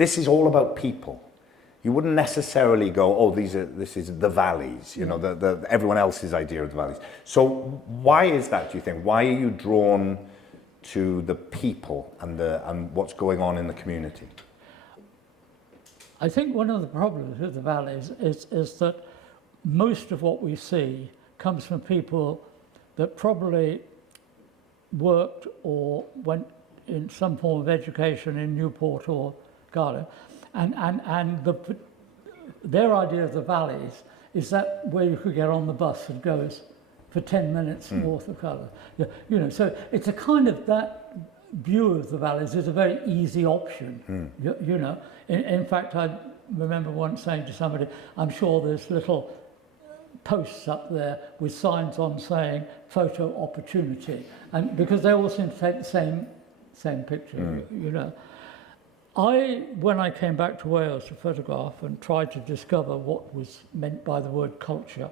this is all about people. You wouldn't necessarily go, oh, this is the valleys, you know, everyone else's idea of the valleys. So why is that, do you think? Why are you drawn to the people and what's going on in the community? I think one of the problems with the valleys is that most of what we see comes from people that probably worked or went in some form of education in Newport or Cardiff, and their idea of the valleys is that where you could get on the bus that goes for 10 minutes north of Cardiff. You know, so it's a kind of, that view of the valleys is a very easy option. You know, in fact, I remember once saying to somebody, I'm sure there's little posts up there with signs on saying photo opportunity, and because they all seem to take the same picture. You know, when I came back to Wales to photograph and tried to discover what was meant by the word culture,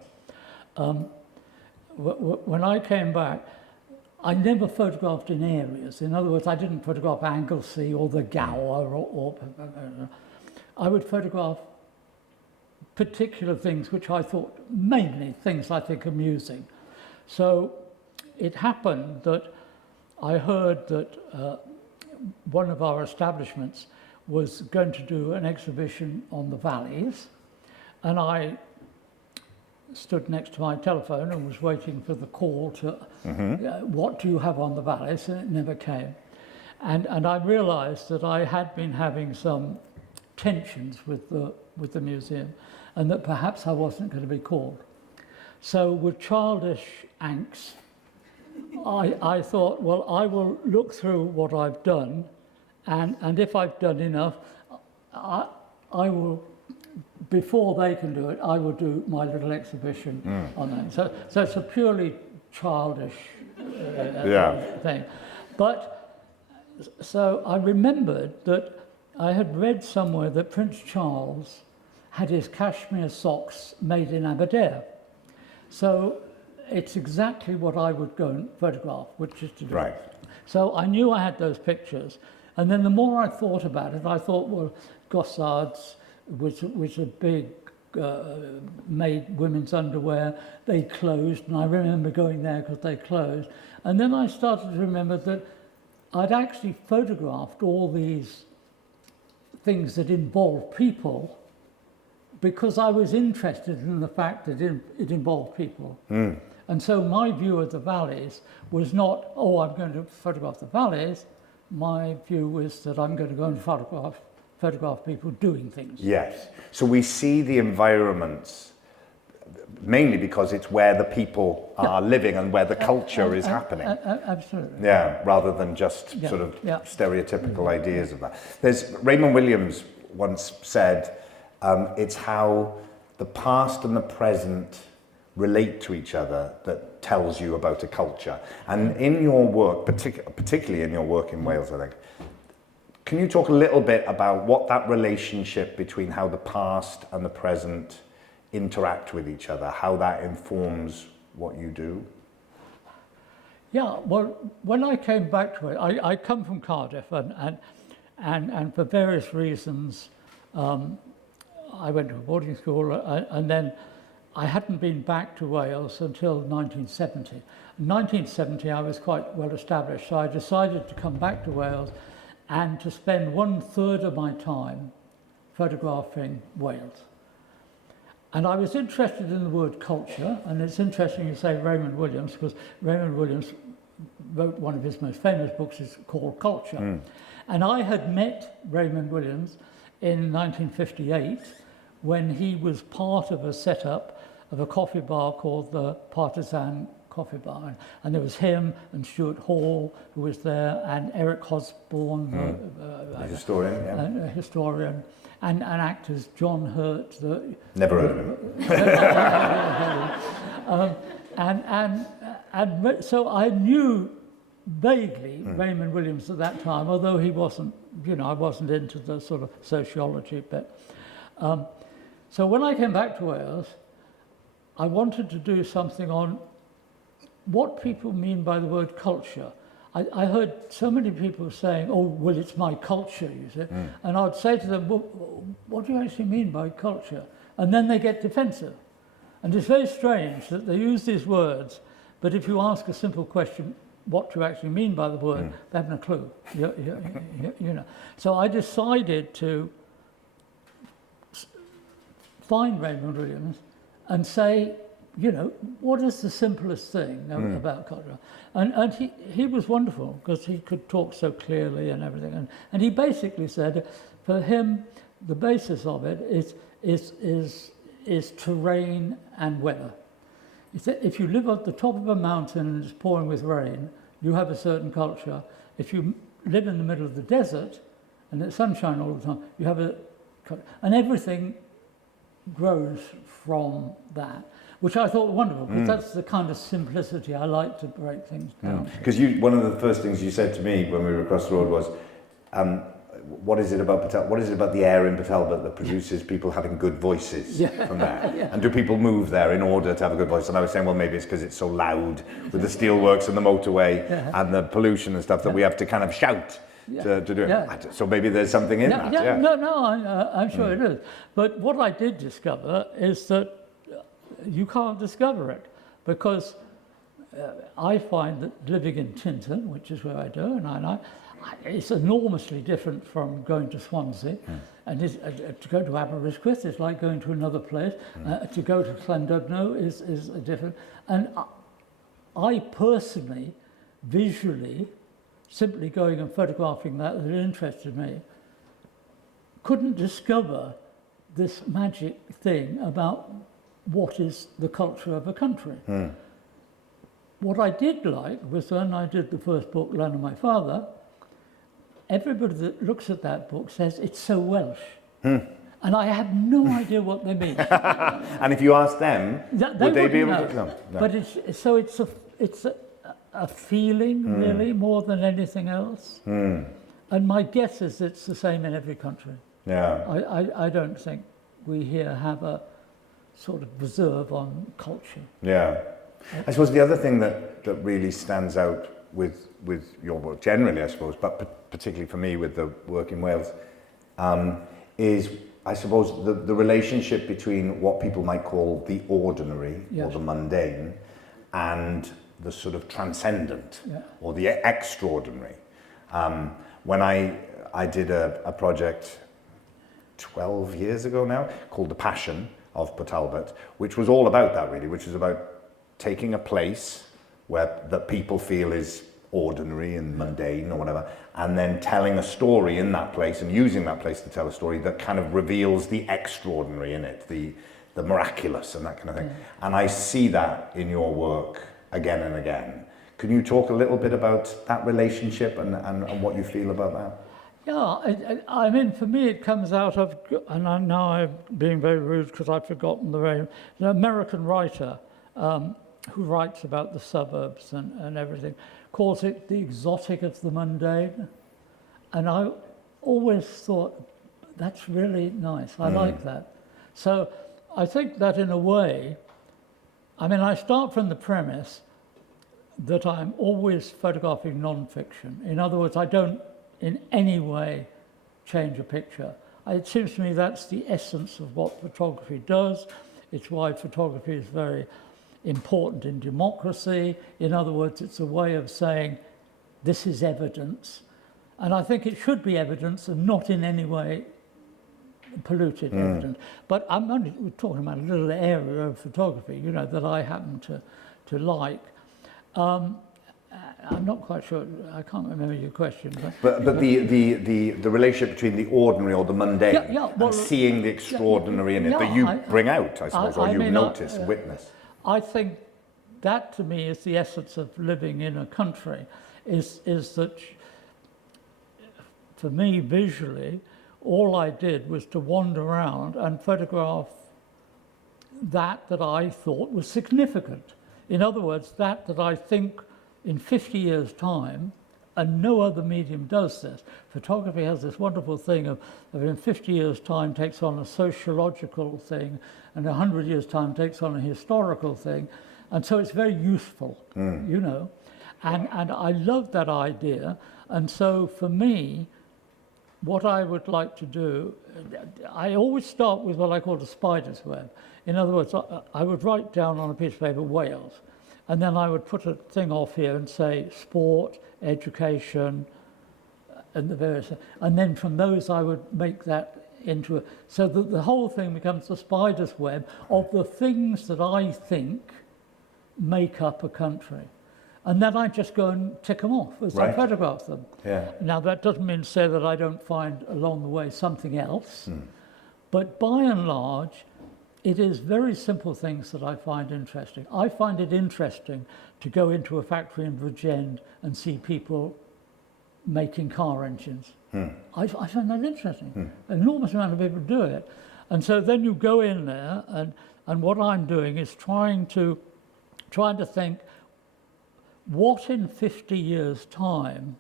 when I came back, I never photographed in areas. In other words, I didn't photograph Anglesey or the Gower, or I would photograph particular things which I thought, mainly things I think amusing. So it happened that I heard that one of our establishments was going to do an exhibition on the valleys, and I stood next to my telephone and was waiting for the call to, what do you have on the valleys? And it never came. And I realized that I had been having some tensions with the museum, and that perhaps I wasn't going to be called. So with childish angst, I thought, well, I will look through what I've done, and if I've done enough, I will, before they can do it, I will do my little exhibition on that. So it's a purely childish thing. But so I remembered that I had read somewhere that Prince Charles had his cashmere socks made in Aberdare. So it's exactly what I would go and photograph, which is to do. Right. So I knew I had those pictures, and then the more I thought about it, I thought, well, Gossard's, which a big made women's underwear, they closed, and I remember going there because they closed. And then I started to remember that I'd actually photographed all these things that involved people because I was interested in the fact that it involved people. And so my view of the valleys was not, oh, I'm going to photograph the valleys. My view was that I'm going to go and photograph people doing things. Yes. So we see the environments mainly because it's where the people are living and where the culture is happening. Absolutely. Yeah, rather than just sort of stereotypical ideas of that. There's Raymond Williams once said, it's how the past and the present relate to each other that tells you about a culture. And in your work, particularly in your work in Wales, I think, can you talk a little bit about what that relationship between how the past and the present interact with each other, how that informs what you do? Yeah, well, when I came back to it, I come from Cardiff, and for various reasons, I went to a boarding school, and then I hadn't been back to Wales until 1970. In 1970, I was quite well established, so I decided to come back to Wales and to spend 1/3 of my time photographing Wales. And I was interested in the word culture, and it's interesting you say Raymond Williams, because Raymond Williams wrote one of his most famous books is called Culture. And I had met Raymond Williams in 1958 when he was part of a setup of a coffee bar called the Partisan Coffee Bar. And there was him and Stuart Hall, who was there, and Eric Hosborne, a historian, a historian, and actors John Hurt. Never heard of him. And so I knew vaguely Raymond Williams at that time, although he wasn't, I wasn't into the sort of sociology bit. So when I came back to Wales, I wanted to do something on what people mean by the word culture. I heard so many people saying, oh, well, it's my culture, you see. And I'd say to them, well, what do you actually mean by culture? And then they get defensive. And it's very strange that they use these words, but if you ask a simple question, what do you actually mean by the word, they haven't a clue. You know. So I decided to find Raymond Williams and say, you know, what is the simplest thing about culture? And he was wonderful because he could talk so clearly and everything. And he basically said, for him, the basis of it is terrain and weather. He said, if you live at the top of a mountain and it's pouring with rain, you have a certain culture. If you live in the middle of the desert and it's sunshine all the time, you have a culture. And everything grows from that, which I thought wonderful, because that's the kind of simplicity I like to break things down. Because one of the first things you said to me when we were across the road was, what is it about the air in Port that produces people having good voices from there? And do people move there in order to have a good voice? And I was saying, well, maybe it's because it's so loud with the steelworks and the motorway and the pollution and stuff that we have to kind of shout to do it. So maybe there's something in that. No, I'm sure it is. But what I did discover is that you can't discover it, because I find that living in Tinton, which is where I do, and it's enormously different from going to Swansea, and to go to Aberystwyth is like going to another place. To go to Llandudno is different. And I personally, visually, simply going and photographing that interested me, couldn't discover this magic thing about what is the culture of a country. What I did like was when I did the first book, Land of My Father, everybody that looks at that book says it's so Welsh. And I have no idea what they mean. And if you ask them, would they be able to? No. But it's a feeling, really, more than anything else. And my guess is it's the same in every country. I don't think we here have a sort of reserve on culture. I suppose the other thing that really stands out with your work generally, I suppose, but particularly for me with the work in Wales, is, I suppose, the relationship between what people might call the ordinary or the mundane and the sort of transcendent or the extraordinary. When I did a project 12 years ago now called The Passion of Port Talbot, which was all about that really, which was about taking a place that people feel is ordinary and mundane or whatever, and then telling a story in that place and using that place to tell a story that kind of reveals the extraordinary in it, the miraculous and that kind of thing. And I see that in your work again and again. Can you talk a little bit about that relationship and what you feel about that? I mean, for me, it comes out of, and now I'm being very rude because I've forgotten the name, an American writer who writes about the suburbs and everything, calls it the exotic of the mundane. And I always thought, that's really nice. I like that. So I think that in a way, I mean, I start from the premise that I'm always photographing non-fiction. In other words, I don't in any way change a picture. It seems to me that's the essence of what photography does. It's why photography is very important in democracy. In other words, it's a way of saying, this is evidence. And I think it should be evidence and not in any way polluted evidence. But I'm only talking about a little area of photography, you know, that I happen to like. I'm not quite sure, I can't remember your question. But the relationship between the ordinary or the mundane and seeing the extraordinary in it that you bring out, I suppose, or you notice, witness. I think that to me is the essence of living in a country, is that for me visually, all I did was to wander around and photograph that I thought was significant. In other words, that I think in 50 years' time, and no other medium does this. Photography has this wonderful thing of in 50 years' time takes on a sociological thing, and 100 years' time takes on a historical thing, and so it's very useful, you know. And I love that idea. And so for me, what I would like to do, I always start with what I call the spider's web. In other words, I would write down on a piece of paper Wales, and then I would put a thing off here and say sport, education, and the various, and then from those I would make that into so that the whole thing becomes the spider's web of the things that I think make up a country. And then I just go and tick them off as I photograph them. Yeah. Now that doesn't mean to say that I don't find along the way something else, but by and large, it is very simple things that I find interesting. I find it interesting to go into a factory in Bridgend and see people making car engines. I find that interesting. An enormous amount of people do it. And so then you go in there, and what I'm doing is trying to think, what in 50 years' time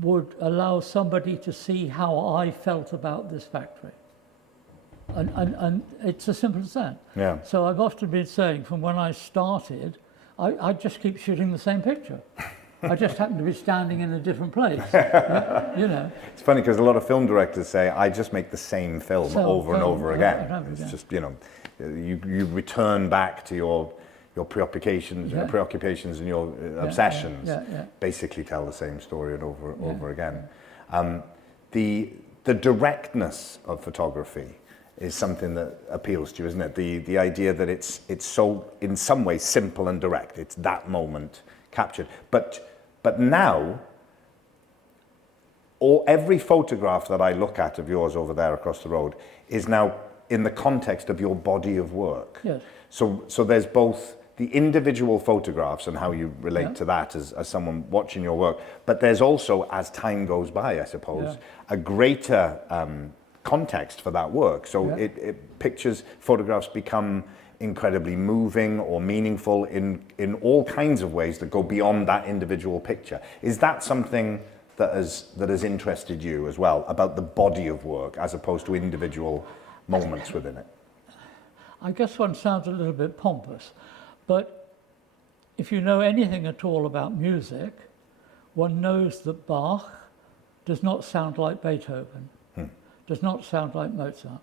would allow somebody to see how I felt about this factory? And it's as simple as that. Yeah. So I've often been saying from when I started, I just keep shooting the same picture. I just happen to be standing in a different place, you know. It's funny because a lot of film directors say, I just make the same film over and over again. It's just, you know, you return back to your preoccupations and your obsessions, basically tell the same story and over again. The directness of photography is something that appeals to you, isn't it? The idea that it's so, in some ways, simple and direct. It's that moment captured. But now, every photograph that I look at of yours over there across the road is now in the context of your body of work. Yes. So there's both the individual photographs and how you relate to that as someone watching your work, but there's also, as time goes by, I suppose, a greater context for that work. So photographs become incredibly moving or meaningful in all kinds of ways that go beyond that individual picture. Is that something that has interested you as well, about the body of work as opposed to individual moments within it? I guess one sounds a little bit pompous, but if you know anything at all about music, one knows that Bach does not sound like Beethoven, does not sound like Mozart.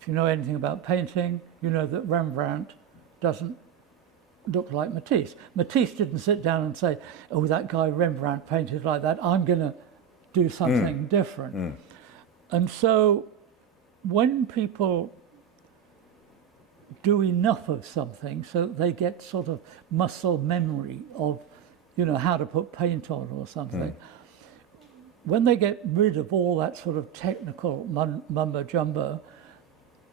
If you know anything about painting, you know that Rembrandt doesn't look like Matisse. Matisse didn't sit down and say, oh, that guy Rembrandt painted like that, I'm going to do something different. And so when people do enough of something so that they get sort of muscle memory of, you know, how to put paint on or something, when they get rid of all that sort of technical mumbo jumbo,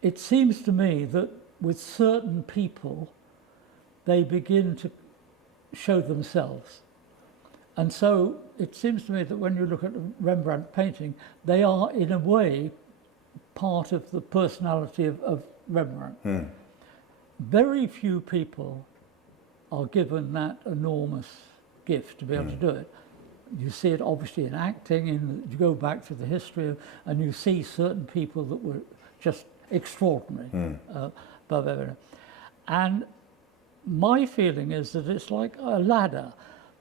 it seems to me that with certain people, they begin to show themselves. And so it seems to me that when you look at a Rembrandt painting, they are in a way part of the personality of Rembrandt. Very few people are given that enormous gift to be able to do it. You see it obviously in acting, you go back to the history and you see certain people that were just extraordinary above everything. And my feeling is that it's like a ladder.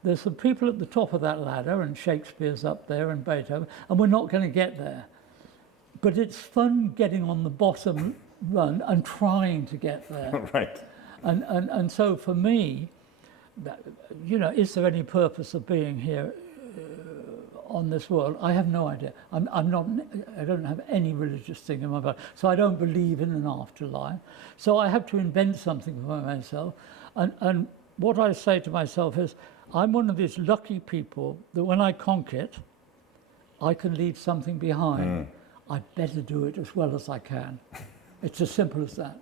There's some people at the top of that ladder, and Shakespeare's up there and Beethoven, and we're not going to get there. But it's fun getting on the bottom run and trying to get there. Right. And so for me, you know, is there any purpose of being here on this world? I have no idea. I don't have any religious thing in my body, so I don't believe in an afterlife. So I have to invent something for myself. And what I say to myself is, I'm one of these lucky people that when I conk it, I can leave something behind. I better do it as well as I can. It's as simple as that.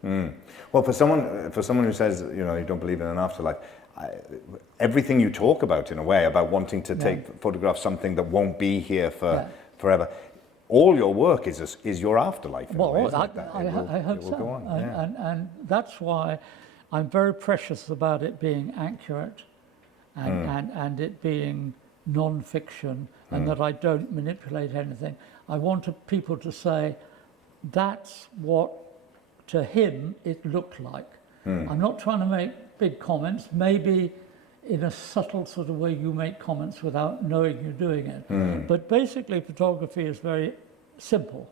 Well, for someone who says, you know, you don't believe in an afterlife, everything you talk about, in a way, about wanting to photograph something that won't be here for forever, all your work is your afterlife. Well, I hope so. Go on. And that's why I'm very precious about it being accurate and it being non-fiction, and that I don't manipulate anything. I want people to say, that's what to him it looked like. I'm not trying to make big comments, maybe in a subtle sort of way you make comments without knowing you're doing it. But basically photography is very simple.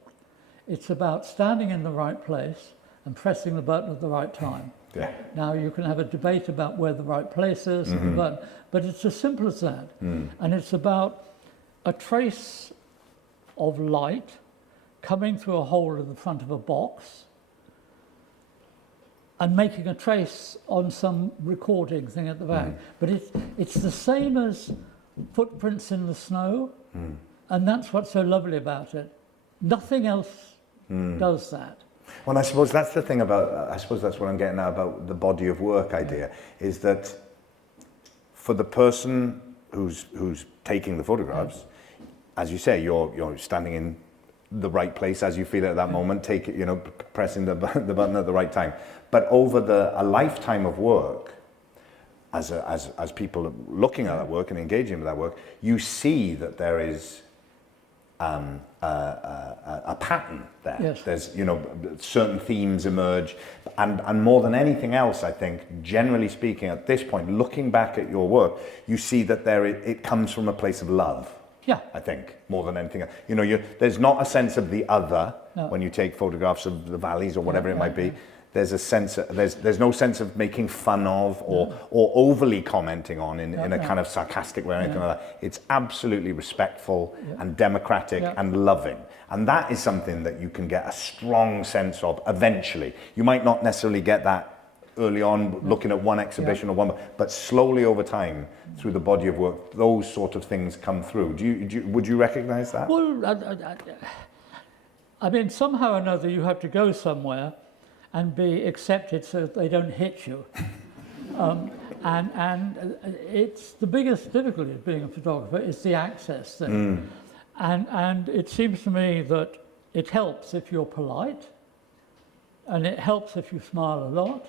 It's about standing in the right place and pressing the button at the right time. Yeah. Now you can have a debate about where the right place is, and the button, but it's as simple as that. And it's about a trace of light coming through a hole in the front of a box and making a trace on some recording thing at the back. But it's the same as footprints in the snow, and that's what's so lovely about it. Nothing else does that. Well, I suppose that's the thing about, I suppose that's what I'm getting at about the body of work idea, is that for the person who's taking the photographs, as you say, you're standing in the right place as you feel it at that moment, take it, pressing the button at the right time. But over a lifetime of work, as people are looking at that work and engaging with that work, you see that there is a pattern there. Yes. There's, certain themes emerge, and more than anything else, I think, generally speaking, at this point, looking back at your work, you see that it comes from a place of love. Yeah. I think, more than anything else. There's not a sense of the other when you take photographs of the valleys or whatever it might be. There's a sense of, there's no sense of making fun of or overly commenting on in a kind of sarcastic way or anything like that. It's absolutely respectful and democratic and loving. And that is something that you can get a strong sense of eventually. You might not necessarily get that early on looking at one exhibition or one, but slowly over time through the body of work, those sort of things come through. Would you recognize that? Well, I mean, somehow or another you have to go somewhere and be accepted so that they don't hit you. And it's the biggest difficulty of being a photographer is the access thing. And it seems to me that it helps if you're polite, and it helps if you smile a lot,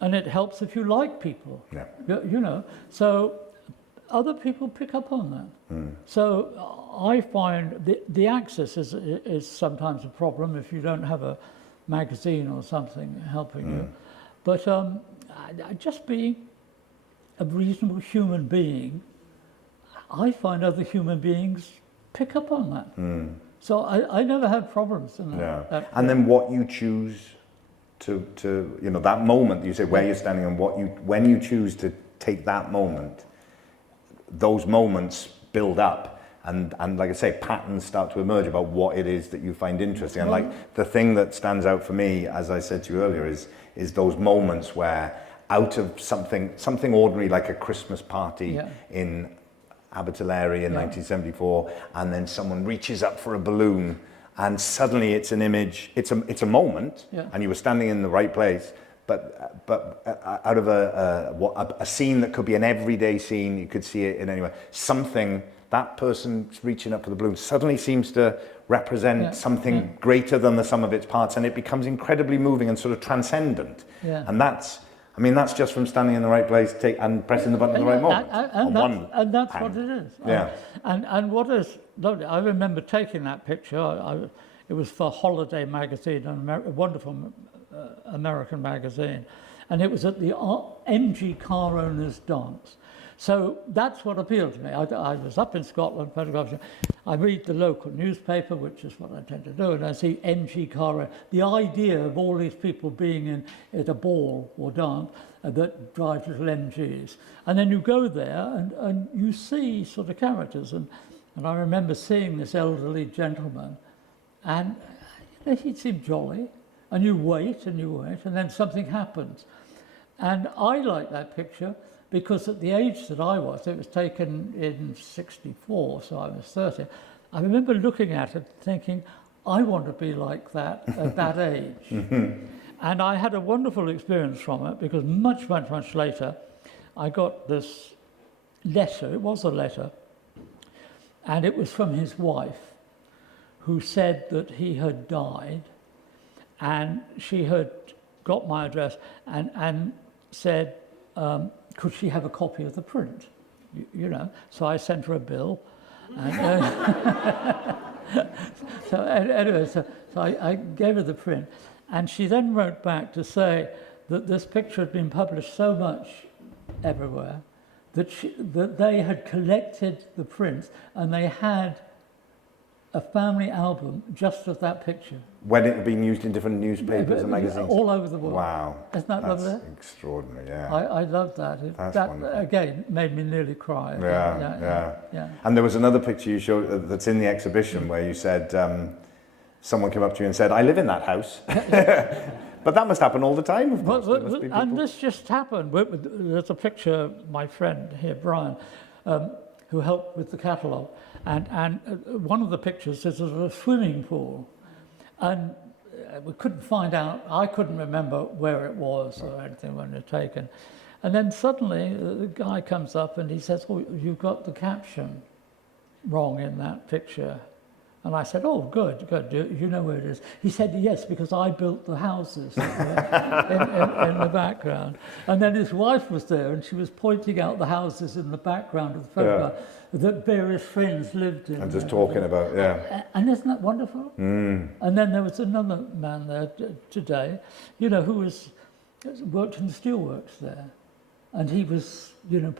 and it helps if you like people. Yeah. So other people pick up on that. So I find the access is sometimes a problem if you don't have a magazine or something helping you. But just being a reasonable human being, I find other human beings pick up on that. So I never had problems in that. And then what you choose to that moment, you say where you're standing and when you choose to take that moment, those moments build up. And like I say, patterns start to emerge about what it is that you find interesting. And like the thing that stands out for me, as I said to you earlier, is those moments where out of something ordinary like a Christmas party in Abertillery in 1974, and then someone reaches up for a balloon, and suddenly it's an image. It's a moment, and you were standing in the right place. But out of a scene that could be an everyday scene, you could see it in anywhere. That person reaching up for the balloon suddenly seems to represent something greater than the sum of its parts, and it becomes incredibly moving and sort of transcendent. And that's just from standing in the right place and pressing the button at the right moment. And that's what it is. Yeah. And what is lovely, I remember taking that picture. It was for Holiday magazine, a wonderful American magazine, and it was at the MG Car Owners Dance. So that's what appealed to me. I was up in Scotland photographing. I read the local newspaper, which is what I tend to do, and I see MG car. The idea of all these people being at a ball or dance that drive little MGs. And then you go there and you see sort of characters. And I remember seeing this elderly gentleman, and he seemed jolly. And you wait, and then something happens. And I like that picture because at the age that I was, it was taken in '64, so I was 30. I remember looking at it thinking, I want to be like that at that age. And I had a wonderful experience from it because much later, I got this letter. It was a letter, and it was from his wife, who said that he had died, and she had got my address and said, could she have a copy of the print? So I sent her a bill. And, so I gave her the print. And she then wrote back to say that this picture had been published so much everywhere that they had collected the prints and they had a family album just of that picture. When it had been used in different newspapers and magazines? All over the world. Wow. Isn't that lovely? That's extraordinary, yeah. I love that. That, wonderful. again, made me nearly cry. Yeah. And there was another picture you showed that's in the exhibition where you said, someone came up to you and said, I live in that house. But that must happen all the time, of course. And this just happened. There's a picture, my friend here, Brian, who helped with the catalogue, and one of the pictures is of a swimming pool. And we couldn't find out, I couldn't remember where it was or anything when it was taken. And then suddenly the guy comes up and he says, oh, you've got the caption wrong in that picture. And I said, oh, good. Do you know where it is? He said, yes, because I built the houses in the background. And then his wife was there and she was pointing out the houses in the background of the photograph that various friends lived in. And just talking about, And isn't that wonderful? And then there was another man there today, who worked in the steelworks there. And he was,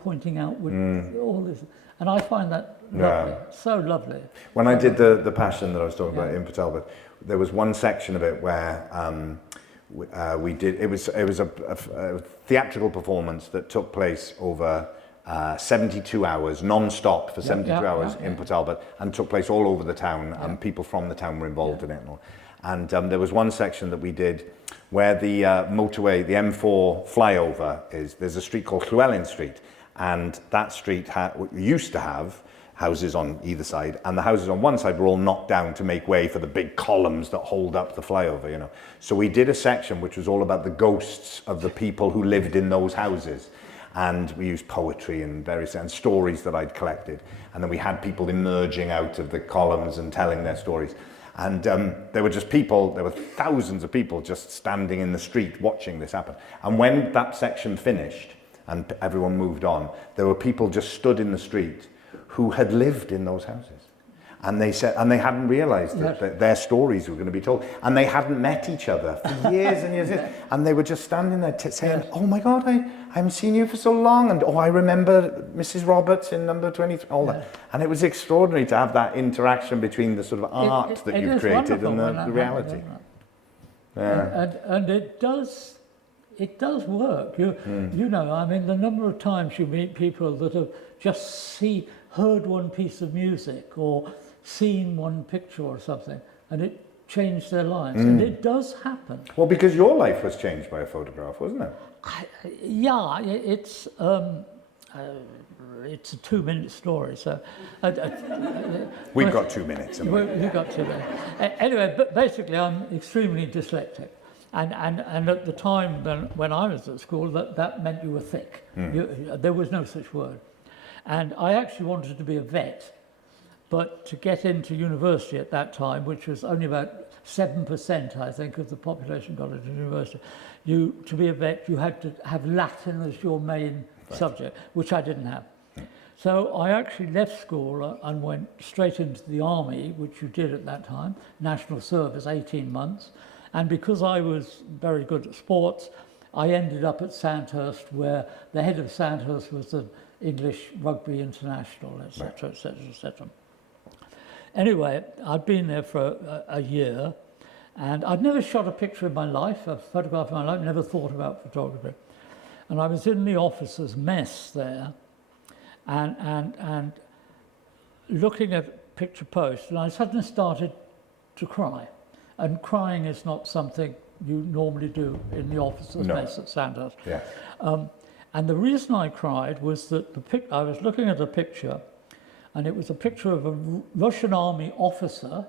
pointing out with all this. And I find that lovely, so lovely. When I did the Passion that I was talking about in Port Talbot, there was one section of it where we did, it was a theatrical performance that took place over 72 hours, non-stop for 72 hours in Port Talbot, and took place all over the town, and people from the town were involved in it. And there was one section that we did where the motorway, the M4 flyover there's a street called Llewellyn Street, and that street used to have houses on either side, and the houses on one side were all knocked down to make way for the big columns that hold up the flyover, So we did a section which was all about the ghosts of the people who lived in those houses. And we used poetry and various stories that I'd collected. And then we had people emerging out of the columns and telling their stories. And there were thousands of people just standing in the street watching this happen. And when that section finished and everyone moved on, there were people just stood in the street who had lived in those houses. And they said, and they hadn't realized that their stories were going to be told. And they hadn't met each other for years and years. And they were just standing there saying, oh my God, I haven't seen you for so long. And I remember Mrs. Roberts in number 23, all that. And it was extraordinary to have that interaction between the sort of art that you've created and the reality. And it does work. The number of times you meet people that have just heard one piece of music or seen one picture or something, and it changed their lives. And it does happen. Well, because your life was changed by a photograph, wasn't it? It's a 2-minute story, so... We've got 2 minutes. We've got 2 minutes. Anyway, but basically I'm extremely dyslexic. And at the time when I was at school, that meant you were thick. There was no such word. And I actually wanted to be a vet, but to get into university at that time, which was only about 7%, I think, of the population got into university, to be a vet, you had to have Latin as your main subject, which I didn't have. So I actually left school and went straight into the army, which you did at that time, national service, 18 months. And because I was very good at sports, I ended up at Sandhurst, where the head of Sandhurst was the English Rugby International, etc., etc., etc. Anyway, I'd been there for a year, and I'd never shot a picture in my life, a photograph in my life, never thought about photography. And I was in the officers' mess there, and looking at picture posts, and I suddenly started to cry. And crying is not something you normally do in the officers' mess at Sandhurst. And the reason I cried was that I was looking at a picture, and it was a picture of a Russian army officer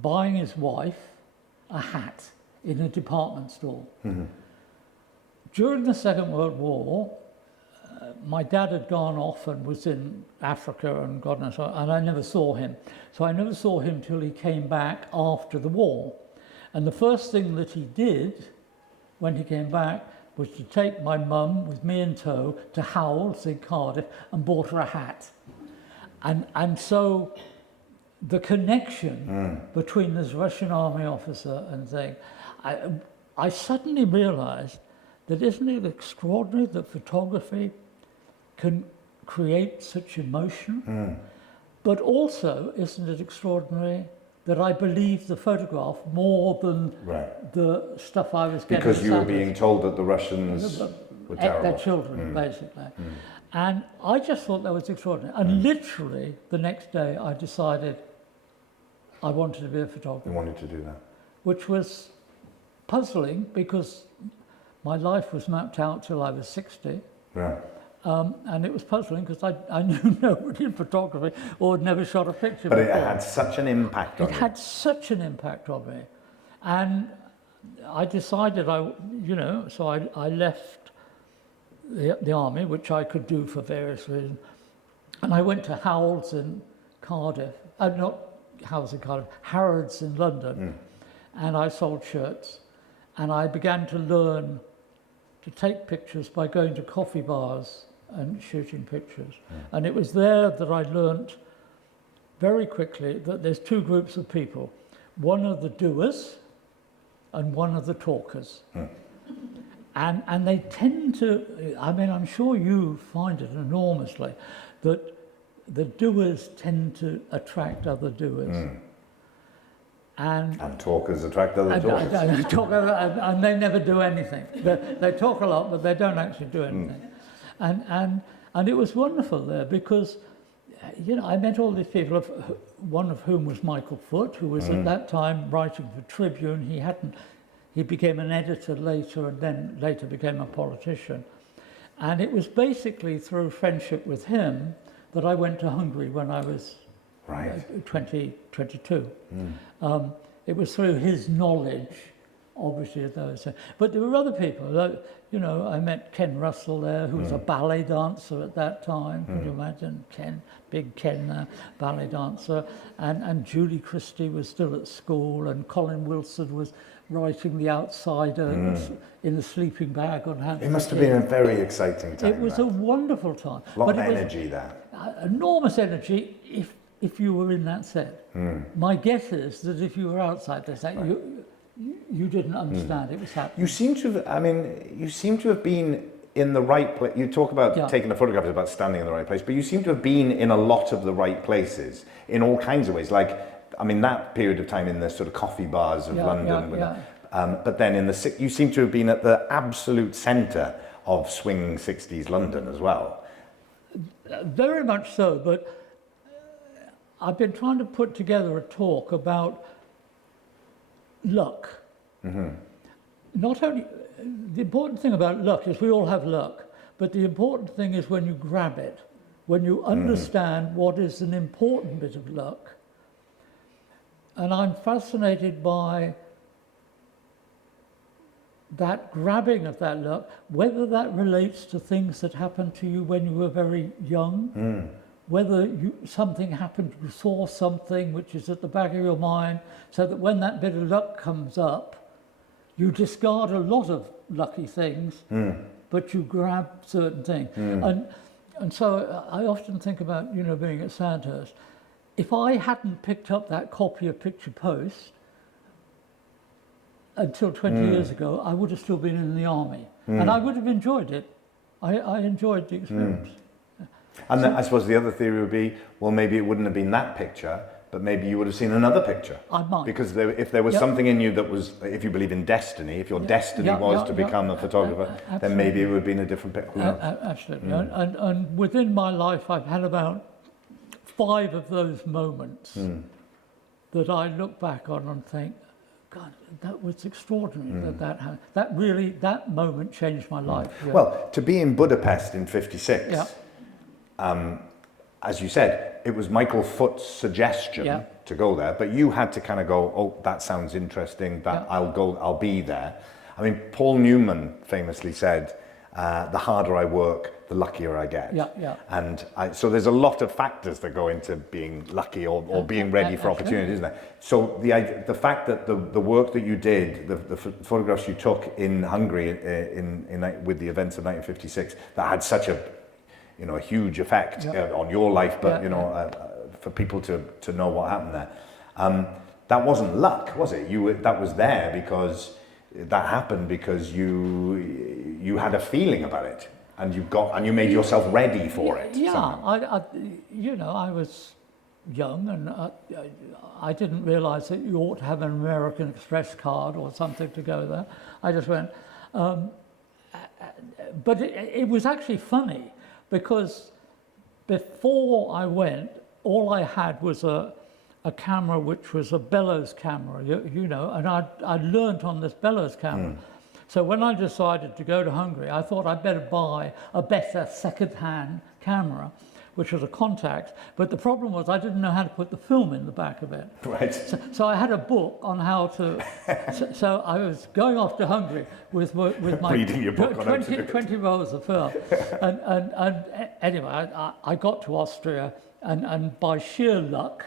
buying his wife a hat in a department store. During the Second World War, my dad had gone off and was in Africa and God knows what, and I never saw him. So I never saw him till he came back after the war. And the first thing that he did when he came back was to take my mum with me in tow to Howells in Cardiff and bought her a hat. And so the connection between this Russian army officer and thing, I suddenly realized that isn't it extraordinary that photography can create such emotion? But also, isn't it extraordinary that I believed the photograph more than the stuff I was getting? Because you were being told that the Russians were terrible. Their children, basically. And I just thought that was extraordinary. And literally, the next day, I decided I wanted to be a photographer. You wanted to do that. Which was puzzling, because my life was mapped out till I was 60. Right. And it was puzzling because I knew nobody in photography or had never shot a picture But before. it had such an impact on you. It had such an impact on me. And I decided so I left the army, which I could do for various reasons. And I went to Howells in Cardiff, not Howells in Cardiff, Harrods in London. And I sold shirts. And I began to learn to take pictures by going to coffee bars and shooting pictures. And it was there that I learnt very quickly that there's two groups of people. One are the doers and one are the talkers. And they tend to, I mean, I'm sure you find it enormously, that the doers tend to attract other doers. And talkers attract other talkers. And they never do anything. They talk a lot, but they don't actually do anything. And it was wonderful there because, I met all these people, one of whom was Michael Foote, who was at that time writing for Tribune. He became an editor later, and then later became a politician. And it was basically through friendship with him that I went to Hungary when I was 22. It was through his knowledge, obviously, of those. But there were other people. I met Ken Russell there, who was a ballet dancer at that time. Can you imagine Ken, big Ken, ballet dancer? And Julie Christie was still at school, and Colin Wilson was writing The Outsider in the sleeping bag on Hampstead. It must have been a very exciting time. It was a wonderful time. A lot of energy there. Enormous energy if you were in that set. My guess is that if you were outside the set, you didn't understand it was happening. You seem to have been in the right place. You talk about taking a photograph, about standing in the right place, but you seem to have been in a lot of the right places in all kinds of ways. That period of time in the sort of coffee bars of London. But then you seem to have been at the absolute centre of swing 60s London as well. Very much so, but I've been trying to put together a talk about luck. Not only, the important thing about luck is we all have luck, but the important thing is when you grab it, when you understand what is an important bit of luck. And I'm fascinated by that grabbing of that luck, whether that relates to things that happened to you when you were very young, whether something happened, you saw something which is at the back of your mind, so that when that bit of luck comes up, you discard a lot of lucky things, but you grab certain things. And so I often think about, being at Sandhurst. If I hadn't picked up that copy of Picture Post until 20 years ago, I would have still been in the army. And I would have enjoyed it. I enjoyed the experience. And I suppose the other theory would be, well, maybe it wouldn't have been that picture, but maybe you would have seen another picture. I might. Because if there was something in you that was, if you believe in destiny, if your destiny was to become a photographer, then maybe it would have been a different picture. Absolutely. And within my life, I've had about 5 of those moments that I look back on and think, God, that was extraordinary that happened. That moment changed my life. Well, to be in Budapest in 56, as you said, it was Michael Foote's suggestion to go there, but you had to kind of go, oh, that sounds interesting, I'll be there. I mean, Paul Newman famously said, the harder I work, the luckier I get. And so there's a lot of factors that go into being lucky or being ready for opportunity, isn't there? So the fact that the work that you did, the photographs you took in Hungary with the events of 1956, that had such a huge effect on your life, but for people to know what happened there, that wasn't luck, was it? That was there because that happened because you you had a feeling about it, and you made yourself ready for it. Yeah, somehow. I was young, and I didn't realise that you ought to have an American Express card or something to go there. I just went, but it was actually funny, because before I went, all I had was a camera which was a bellows camera, and I'd learnt on this bellows camera. So when I decided to go to Hungary, I thought I'd better buy a better second-hand camera, which was a Contax. But the problem was I didn't know how to put the film in the back of it. Right. So I had a book on how to. so I was going off to Hungary with my reading your book on 20 rolls of film, and anyway, I got to Austria, and by sheer luck,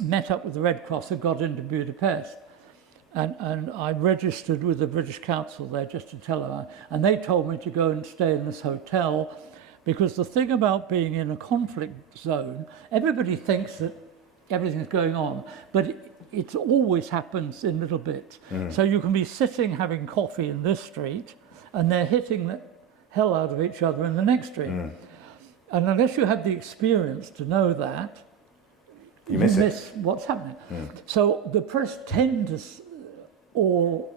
met up with the Red Cross and got into Budapest. And I registered with the British Council there just to tell them. And they told me to go and stay in this hotel, because the thing about being in a conflict zone, everybody thinks that everything's going on, but it always happens in little bits. So you can be sitting having coffee in this street, and they're hitting the hell out of each other in the next street. And unless you have the experience to know that, you miss what's happening. So the press tend to all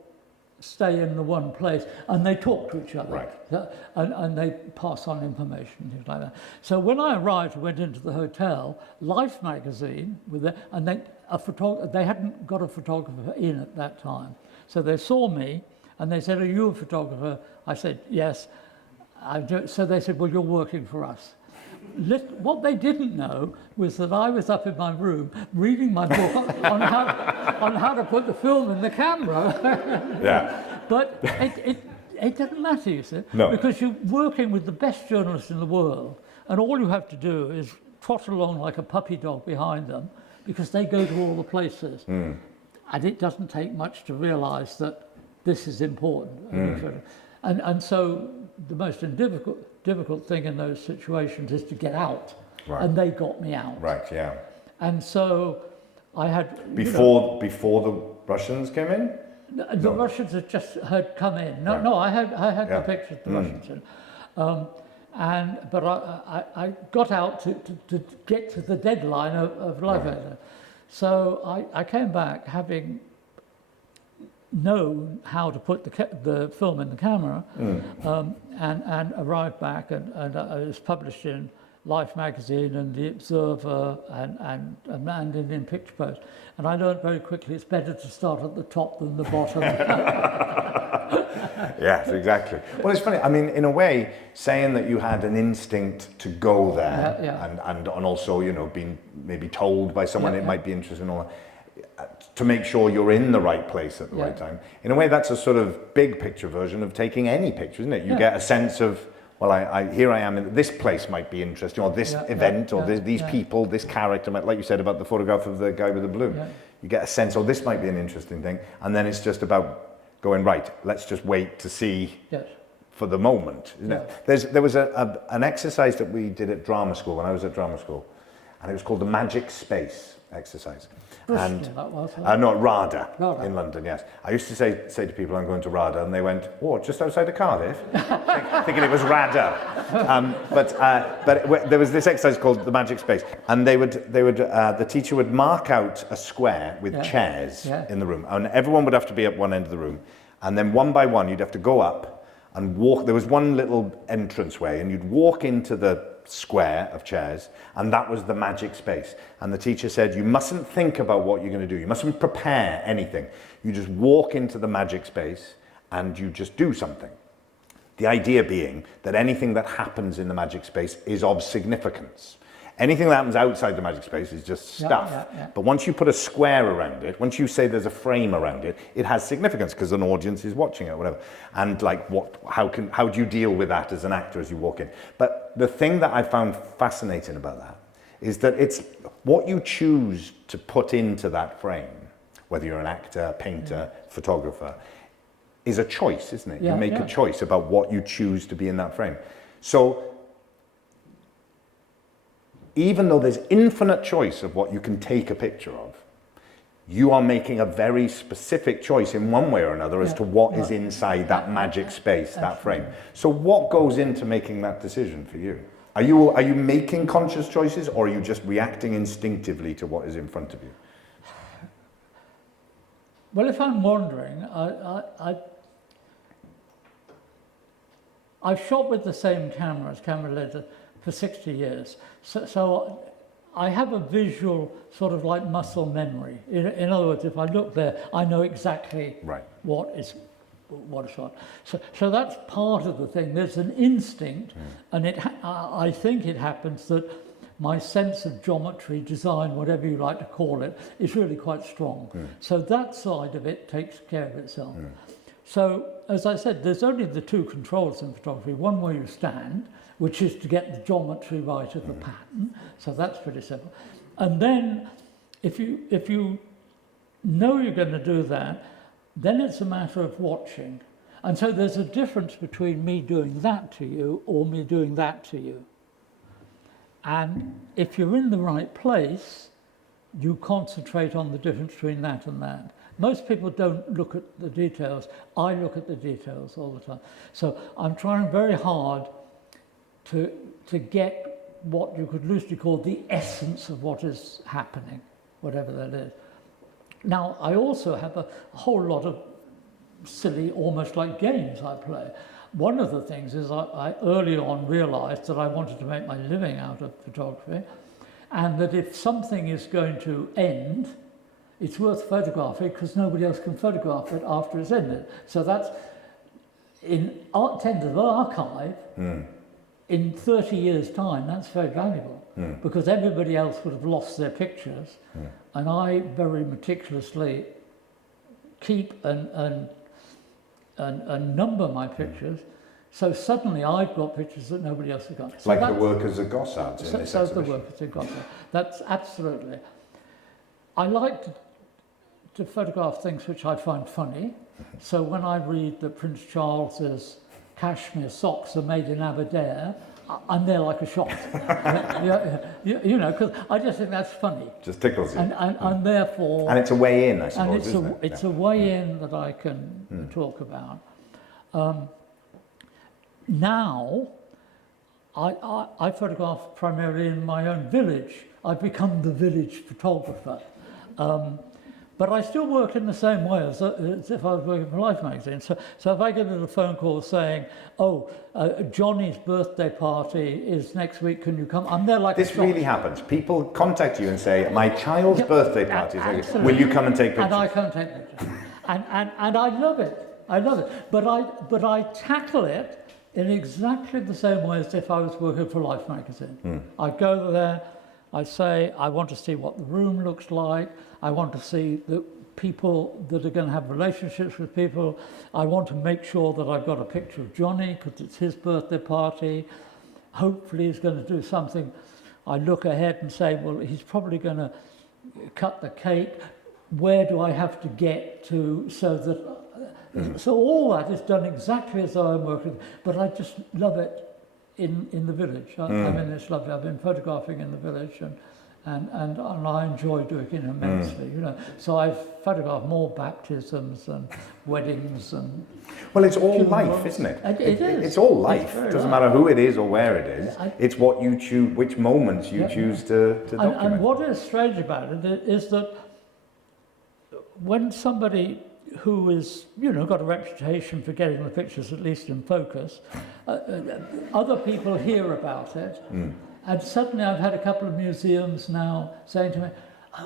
stay in the one place, and they talk to each other, right. and they pass on information, things like that. So when I arrived, went into the hotel, Life magazine, and they hadn't got a photographer in at that time. So they saw me, and they said, "Are you a photographer?" I said, "Yes." So they said, "Well, you're working for us." What they didn't know was that I was up in my room reading my book on how to put the film in the camera. Yeah. But it doesn't matter, you see, no. Because you're working with the best journalists in the world, and all you have to do is trot along like a puppy dog behind them, because they go to all the places. And it doesn't take much to realise that this is important. And so the most difficult thing in those situations is to get out. Right. And they got me out. Right, yeah. And so I had... Before the Russians came in? The Russians had come in. No, I had the pictures of the Russians in. But I got out to get to the deadline of Life. Right. So I came back having known how to put the film in the camera, and arrived back, and it was published in Life magazine and The Observer and in Picture Post. And I learned very quickly it's better to start at the top than the bottom. Yes, exactly. Well, it's funny. I mean, in a way, saying that you had an instinct to go there, and also, being maybe told by someone it might be interesting, or to make sure you're in the right place at the right time. In a way, that's a sort of big picture version of taking any picture, isn't it? You get a sense of, well, here I am, in this place might be interesting, or this event, or these people, this character, like you said about the photograph of the guy with the balloon. Yeah. You get a sense, oh, this might be an interesting thing, and then it's just about going, right, let's just wait to see for the moment, isn't it? There was an exercise that we did at drama school, when I was at drama school, and it was called the Magic Space exercise. And no, RADA in London, yes. I used to say to people, I'm going to RADA, and they went, "Oh, just outside of Cardiff," thinking it was RADA. But there was this exercise called the Magic Space, and the teacher would mark out a square with chairs in the room, and everyone would have to be at one end of the room, and then one by one you'd have to go up and walk. There was one little entranceway, and you'd walk into the square of chairs, and that was the magic space. And the teacher said, you mustn't think about what you're going to do, you mustn't prepare anything, you just walk into the magic space and you just do something. The idea being that anything that happens in the magic space is of significance. Anything that happens outside the magic space is just stuff. But once you put a square around it, once you say there's a frame around it, it has significance because an audience is watching it or whatever. And like, how do you deal with that as an actor as you walk in? But the thing that I found fascinating about that is that it's what you choose to put into that frame, whether you're an actor, painter, photographer, is a choice, isn't it? You make a choice about what you choose to be in that frame. So even though there's infinite choice of what you can take a picture of, you are making a very specific choice in one way or another as to what is inside that magic space, that frame. So what goes into making that decision for you? Are you making conscious choices, or are you just reacting instinctively to what is in front of you? Well, if I'm wandering, I've shot with the same camera lens for 60 years. So I have a visual sort of like muscle memory. In other words, if I look there, I know exactly what is what. So that's part of the thing. There's an instinct, and I think it happens that my sense of geometry, design, whatever you like to call it, is really quite strong. So that side of it takes care of itself. So, as I said, there's only the two controls in photography. One where you stand, which is to get the geometry right of the pattern. So that's pretty simple. And then, if you know you're going to do that, then it's a matter of watching. And so there's a difference between me doing that to you or me doing that to you. And if you're in the right place, you concentrate on the difference between that and that. Most people don't look at the details. I look at the details all the time. So I'm trying very hard to get what you could loosely call the essence of what is happening, whatever that is. Now, I also have a whole lot of silly, almost like games I play. One of the things is I early on realized that I wanted to make my living out of photography, and that if something is going to end, it's worth photographing because nobody else can photograph it after it's ended. So that's, in terms of archive, in 30 years' time, that's very valuable because everybody else would have lost their pictures, and I very meticulously keep and number my pictures. So suddenly I've got pictures that nobody else has got. So like the workers at Gossard's in this exhibition. The workers at Gossard. That's absolutely. I like to photograph things which I find funny. So when I read that Prince Charles's cashmere socks are made in Aberdare, I'm there like a shot. you know, because I just think that's funny. Just tickles you. And therefore... And it's a way in, I suppose, isn't it? It's a way in that I can talk about. Now, I photograph primarily in my own village. I've become the village photographer. But I still work in the same way as if I was working for Life magazine. So if I get a phone call saying, Johnny's birthday party is next week, can you come? I'm there like this really happens. People contact you and say, my child's birthday party is next week. Will you come and take pictures? And I come and take pictures. and I love it. I love it. But I tackle it in exactly the same way as if I was working for Life magazine. I go there, I say, I want to see what the room looks like. I want to see the people that are going to have relationships with people. I want to make sure that I've got a picture of Johnny because it's his birthday party. Hopefully he's going to do something. I look ahead and say, well, he's probably going to cut the cake. Where do I have to get to so that... So all that is done exactly as though I'm working, but I just love it in the village. I mean, it's lovely. I've been photographing in the village, and I enjoy doing it immensely. You know, so I've photographed more baptisms and weddings and. Well, it's all life, isn't it? It is. It's all life. It doesn't matter who it is or where it is. It's what you choose, which moments you choose to document. And what is strange about it is that when somebody who is, you know, got a reputation for getting the pictures at least in focus, other people hear about it, and suddenly I've had a couple of museums now saying to me,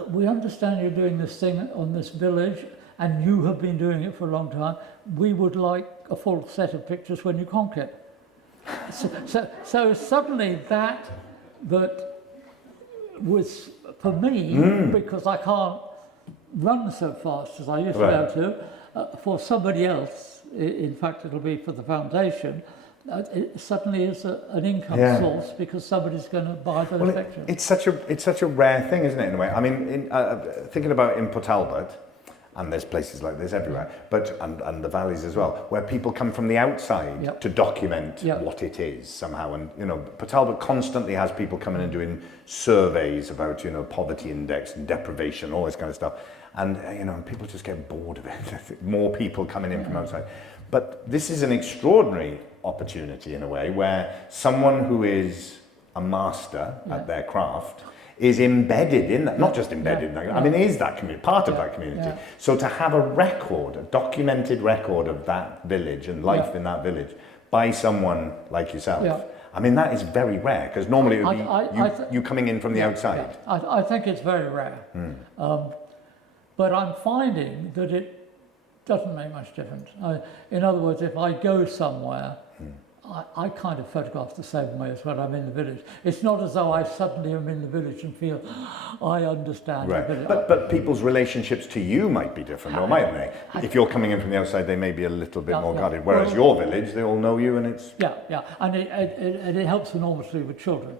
we understand you're doing this thing on this village, and you have been doing it for a long time. We would like a full set of pictures when you conk it. So suddenly that was, for me, because I can't run so fast as I used to be able to, for somebody else, in fact it'll be for the foundation, it suddenly is an income source because somebody's going to buy those pictures. It's such a rare thing, isn't it, in a way? I mean, thinking about in Port Talbot, and there's places like this everywhere, but and the valleys as well, where people come from the outside to document what it is somehow. And you know, Port Talbot constantly has people coming and doing surveys about, you know, poverty index and deprivation, all this kind of stuff. And people just get bored of it. More people coming in from outside. But this is an extraordinary opportunity in a way where someone who is a master at their craft is embedded in that, not just embedded in that, I mean, is that community, part of that community. So to have a record, a documented record of that village and life in that village by someone like yourself, I mean, that is very rare, because normally it would be you coming in from the outside. I think it's very rare. But I'm finding that it doesn't make much difference. In other words, if I go somewhere, I kind of photograph the same way as when I'm in the village. It's not as though I suddenly am in the village and feel, I understand the village. But people's relationships to you might be different, or mightn't they? If you're coming in from the outside, they may be a little bit more guarded. Whereas your village, they all know you and it's... And it helps enormously with children,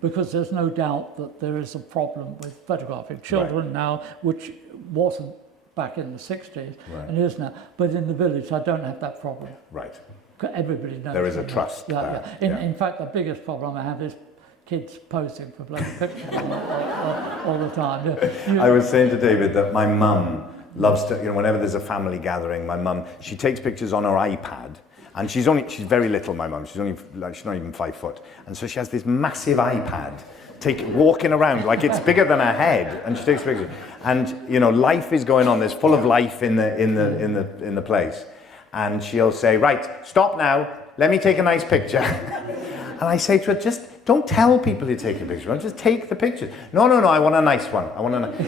because there's no doubt that there is a problem with photographing children now, which wasn't back in the 60s, and is now. But in the village, I don't have that problem. Right. Everybody knows. There is a trust there. In fact, the biggest problem I have is kids posing for bloody pictures all the time. I was saying to David that my mum loves to, whenever there's a family gathering, my mum, she takes pictures on her iPad, and she's very little, my mum, she's not even 5 foot, and so she has this massive iPad walking around like it's bigger than her head, and she takes pictures. And life is going on. There's full of life in the place. And she'll say, right, stop now, let me take a nice picture. And I say to her, just don't tell people you take a picture, just take the picture. No, I want a nice one.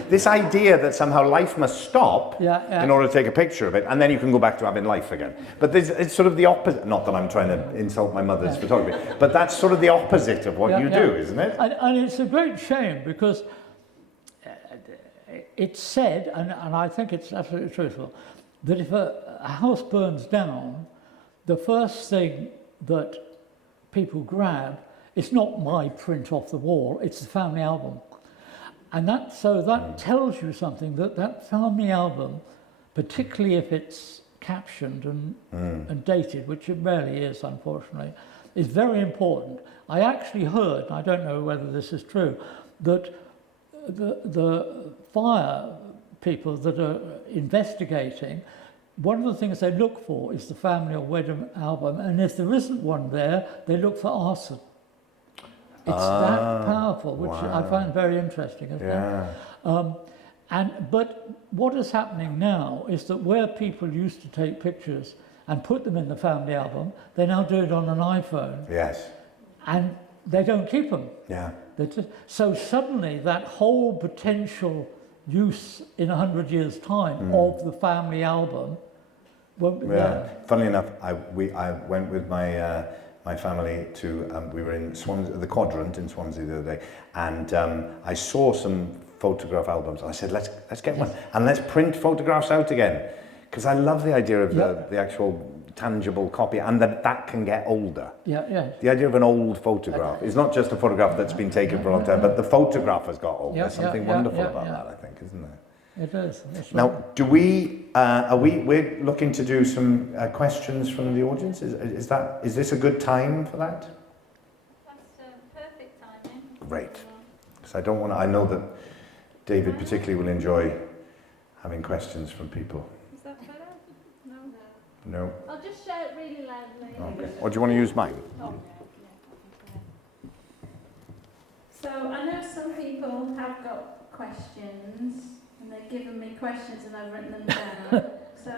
This idea that somehow life must stop in order to take a picture of it, and then you can go back to having life again. But it's sort of the opposite, not that I'm trying to insult my mother's photography, but that's sort of the opposite of what you do, isn't it? And it's a great shame, because it's said, and I think it's absolutely truthful, that if a house burns down, the first thing that people grab is not my print off the wall, it's the family album. And that tells you something, that family album, particularly if it's captioned and dated, which it rarely is, unfortunately, is very important. I actually heard, and I don't know whether this is true, that the fire people that are investigating, one of the things they look for is the family or wedding album, and if there isn't one there, they look for arson. It's that powerful, which I find very interesting as well. But what is happening now is that where people used to take pictures and put them in the family album, they now do it on an iPhone. Yes. And they don't keep them. Yeah. So suddenly that whole potential use in 100 years' time of the family album won't be there. Funnily enough, I went with my family to, we were in Swansea, the Quadrant in Swansea the other day, and I saw some photograph albums, and I said, let's get one, and let's print photographs out again, because I love the idea of the actual tangible copy, and that can get older. The idea of an old photograph is not just a photograph that's been taken for a long time, but the photograph has got old. There's something wonderful about that, I think, isn't there? It is. Now, do we're looking to do some questions from the audience? Is this a good time for that? That's perfect timing. Great. Because I know that David particularly will enjoy having questions from people. Is that better? No. No. I'll just shout it really loudly. Okay. Or do you want to use mine? Oh. So I know some people have got questions, and they've given me questions and I've written them down. So,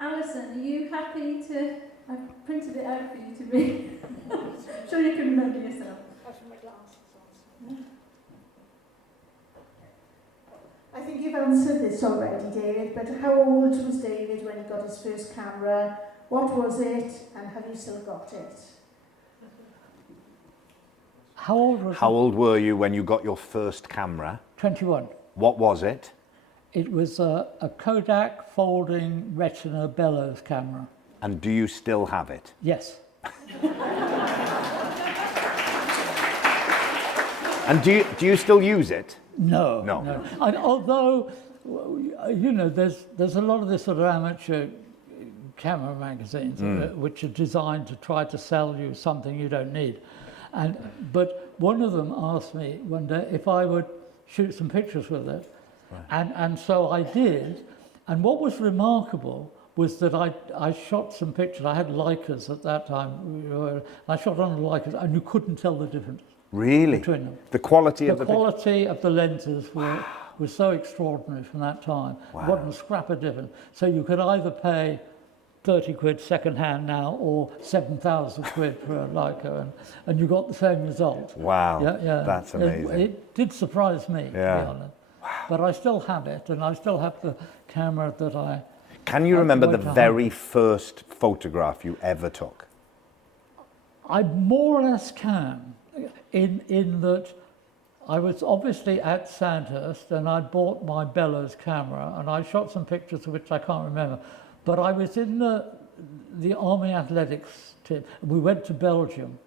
Alison, are you happy to... I've printed it out for you to read. I'm sure you can remember yourself. I've got my glasses on. I think you've answered this already, David, but how old was David when he got his first camera? What was it, and have you still got it? How old were you when you got your first camera? 21. What was it? It was a Kodak folding retina bellows camera. And do you still have it? Yes. And do you still use it? No. And although, there's a lot of this sort of amateur camera magazines which are designed to try to sell you something you don't need. But one of them asked me one day if I would shoot some pictures with it. And so I did, and what was remarkable was that I shot some pictures. I had Leicas at that time. I shot on Leicas, and you couldn't tell the difference. Really? Between them. The quality of the quality of the lenses was so extraordinary from that time. There wasn't a scrap of difference. So you could either pay 30 quid second hand now or 7,000 quid for a Leica, and you got the same result. Wow, yeah. That's amazing. It did surprise me, to be honest. Wow. But I still have it, and I still have the camera that I... Can you remember the very first photograph you ever took? I more or less can, in that I was obviously at Sandhurst, and I'd bought my Bellows camera, and I shot some pictures of which I can't remember. But I was in the Army Athletics team. We went to Belgium,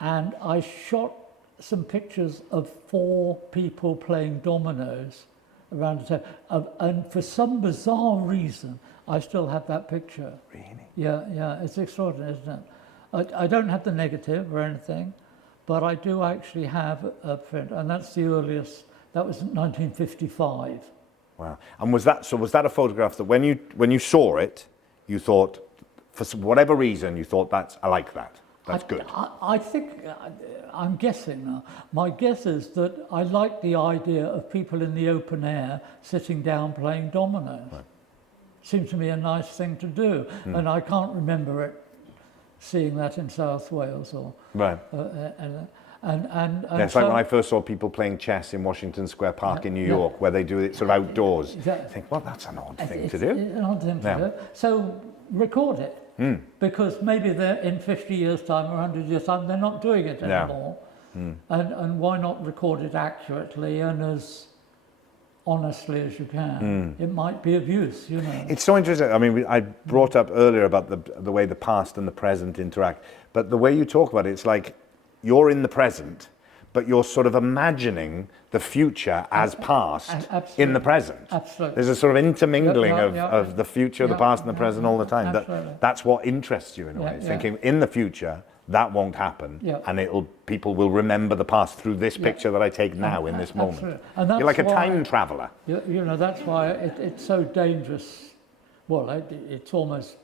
and I shot some pictures of 4 people playing dominoes around the table. And for some bizarre reason, I still have that picture. Really? Yeah, it's extraordinary, isn't it? I don't have the negative or anything, but I do actually have a print, and that's the earliest. That was 1955. Wow. And was that a photograph that when you saw it, you thought, for whatever reason, you thought I like that. That's good. I think, I'm guessing now. My guess is that I like the idea of people in the open air sitting down playing dominoes. Right. Seems to me a nice thing to do, and I can't remember it seeing that in South Wales or. Right. And it's like when I first saw people playing chess in Washington Square Park in New York, where they do it sort of outdoors. Exactly. I think, well, that's an odd thing to do. It's an odd thing to do. So record it, because maybe they're in 50 years' time or 100 years' time, they're not doing it anymore. And why not record it accurately and as honestly as you can? It might be of use, you know. It's so interesting. I mean, I brought up earlier about the way the past and the present interact, but the way you talk about it, it's like, you're in the present, but you're sort of imagining the future as past in the present. Absolutely. There's a sort of intermingling of the future, the past, and the present all the time. That's what interests you in a way. Thinking in the future that won't happen, and people will remember the past through this picture that I take now in this moment. And you're like a time traveller. You know, that's why it's so dangerous. Well, it's almost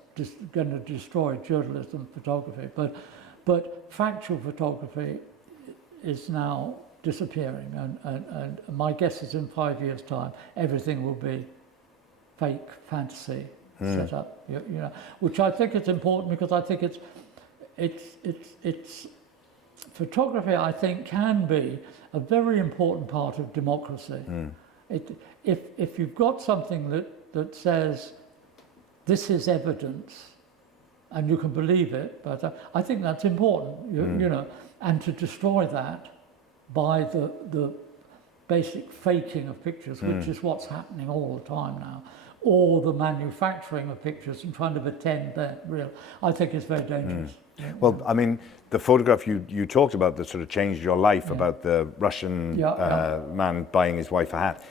going to destroy journalism, photography, but factual photography is now disappearing, and my guess is in 5 years' time everything will be fake fantasy set up. You know, which I think is important, because I think it's photography. I think can be a very important part of democracy. If you've got something that says this is evidence, and you can believe it, but I think that's important, you know, and to destroy that by the basic faking of pictures, which is what's happening all the time now, or the manufacturing of pictures and trying to pretend they're real, I think is very dangerous. Well, I mean, the photograph you talked about that sort of changed your life, about the Russian man buying his wife a hat,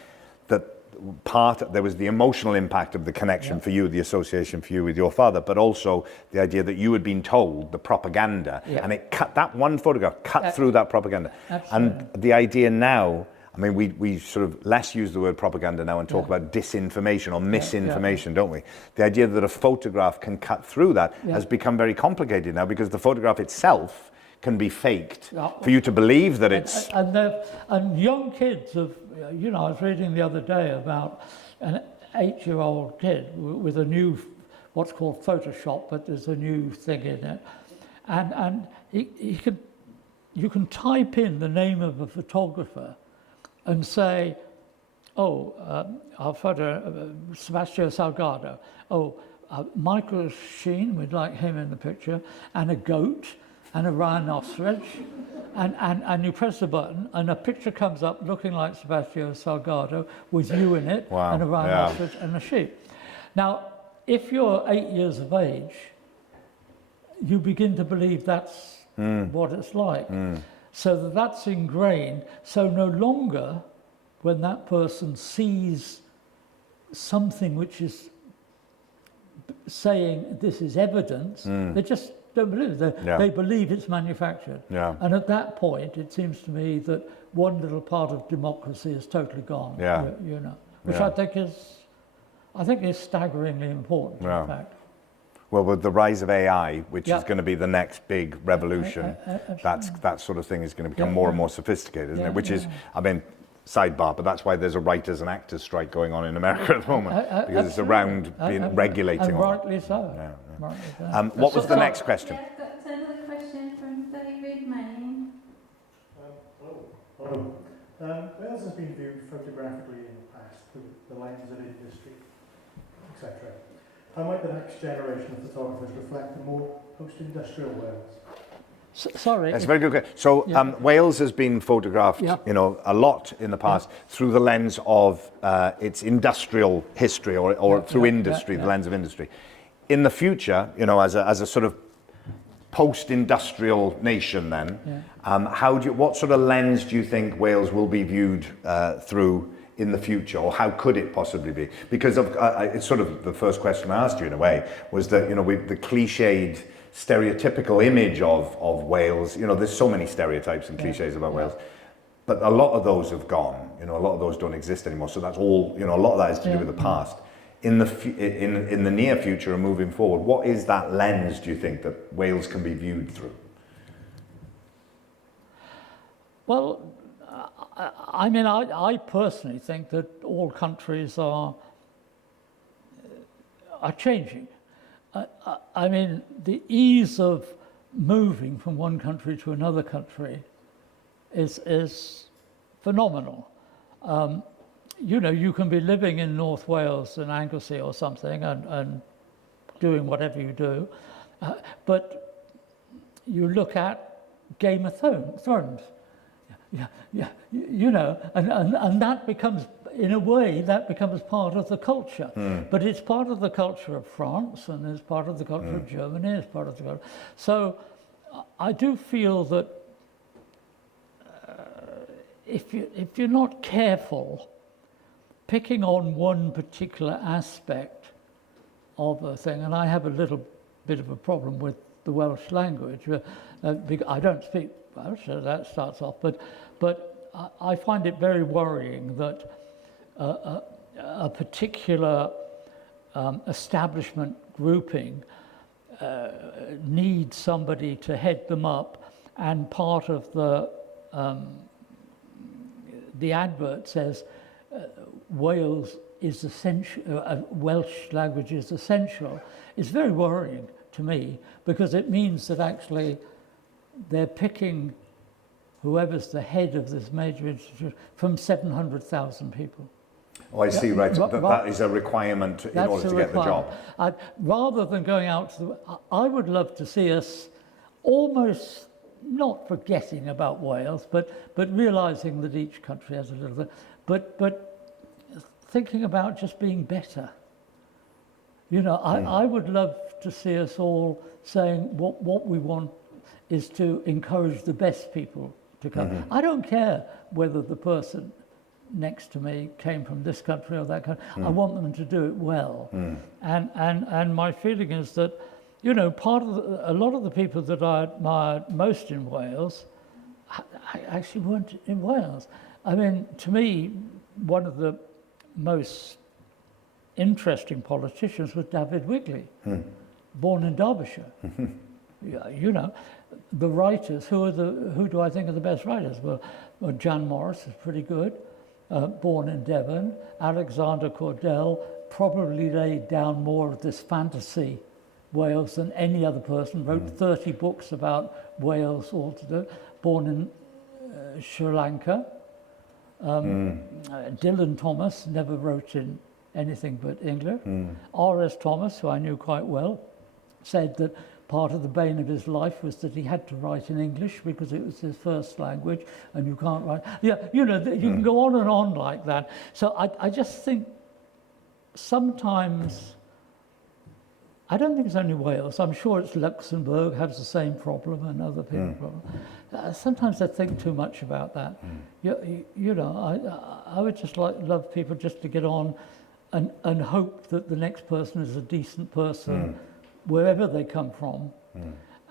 there was the emotional impact of the connection for you, the association for you with your father, but also the idea that you had been told the propaganda, and that one photograph cut through that propaganda. Absolutely. And the idea now, I mean, we sort of less use the word propaganda now and talk about disinformation or misinformation, don't we? The idea that a photograph can cut through that has become very complicated now, because the photograph itself can be faked for you to believe that it's... And young kids have, you know, I was reading the other day about an 8-year-old kid with a new, what's called Photoshop, but there's a new thing in it. And you can type in the name of a photographer and say, our photo, Sebastião Salgado, Michael Sheen, we'd like him in the picture, and a goat, and a rhinoceros, and you press the button, and a picture comes up looking like Sebastião Salgado with you in it, and a rhinoceros and a sheep. Now, if you're 8 years of age, you begin to believe that's what it's like. So that's ingrained. So no longer, when that person sees something which is saying this is evidence. They just don't believe it. They believe it's manufactured. Yeah. And at that point, it seems to me that one little part of democracy is totally gone. Yeah. You know, which I think is staggeringly important. Yeah. In fact. Well, with the rise of AI, which is going to be the next big revolution, that sort of thing is going to become more and more sophisticated, isn't it? Which is, I mean, sidebar, but that's why there's a writers and actors strike going on in America at the moment, because it's around regulating. And rightly so. Yeah, yeah. Rightly so. What was the next question? Yeah, I've got another question from David Main. Hello. Wales has been viewed photographically in the past through the lens of industry, etc. How might the next generation of photographers reflect a more post-industrial Wales? Sorry. That's a very good question. So Wales has been photographed, you know, a lot in the past through the lens of its industrial history, or through industry, the lens of industry. In the future, you know, as a sort of post-industrial nation, then, what sort of lens do you think Wales will be viewed through in the future, or how could it possibly be? Because of it's sort of the first question I asked you in a way was that, you know, with the cliched, stereotypical image of Wales. You know, there's so many stereotypes and cliches about Wales, but a lot of those have gone. You know, a lot of those don't exist anymore. So that's all. You know, a lot of that is to do with the past. In the near future and moving forward, what is that lens, do you think, that Wales can be viewed through? Well, I mean, I personally think that all countries are changing. I mean, the ease of moving from one country to another country is phenomenal. You know, you can be living in North Wales in Anglesey or something and doing whatever you do, but you look at Game of Thrones. You know, and that becomes, in a way, that becomes part of the culture. But it's part of the culture of France, and it's part of the culture of Germany, it's part of the culture. So I do feel that if you're not careful, picking on one particular aspect of a thing, and I have a little bit of a problem with the Welsh language. I don't speak Welsh, so that starts off, but I find it very worrying that a particular establishment grouping needs somebody to head them up, and part of the advert says Wales is essential, Welsh language is essential. It's very worrying to me, because it means that actually they're picking whoever's the head of this major institute from 700,000 people. Oh, I see, right. That is a requirement in order to get the job. Rather than going out to I would love to see us almost not forgetting about Wales, but realising that each country has a little bit, but thinking about just being better. You know, I would love to see us all saying what we want is to encourage the best people to come. I don't care whether the person next to me came from this country or that country. I want them to do it well. And my feeling is that, you know, a lot of the people that I admired most in Wales actually weren't in Wales. I mean, to me, one of the most interesting politicians was David Wigley, born in Derbyshire. You know, the writers, who do I think are the best writers? Well, Jan Morris is pretty good, born in Devon. Alexander Cordell probably laid down more of this fantasy Wales than any other person, wrote 30 books about Wales altogether, born in Sri Lanka. Dylan Thomas never wrote in anything but English. R.S. Thomas, who I knew quite well, said that part of the bane of his life was that he had to write in English because it was his first language, and you can't write. Yeah, you know, you can go on and on like that. So I just think sometimes, I don't think it's only Wales. I'm sure it's Luxembourg has the same problem, and other people. Sometimes I think too much about that. You know, I would just love people just to get on and hope that the next person is a decent person wherever they come from,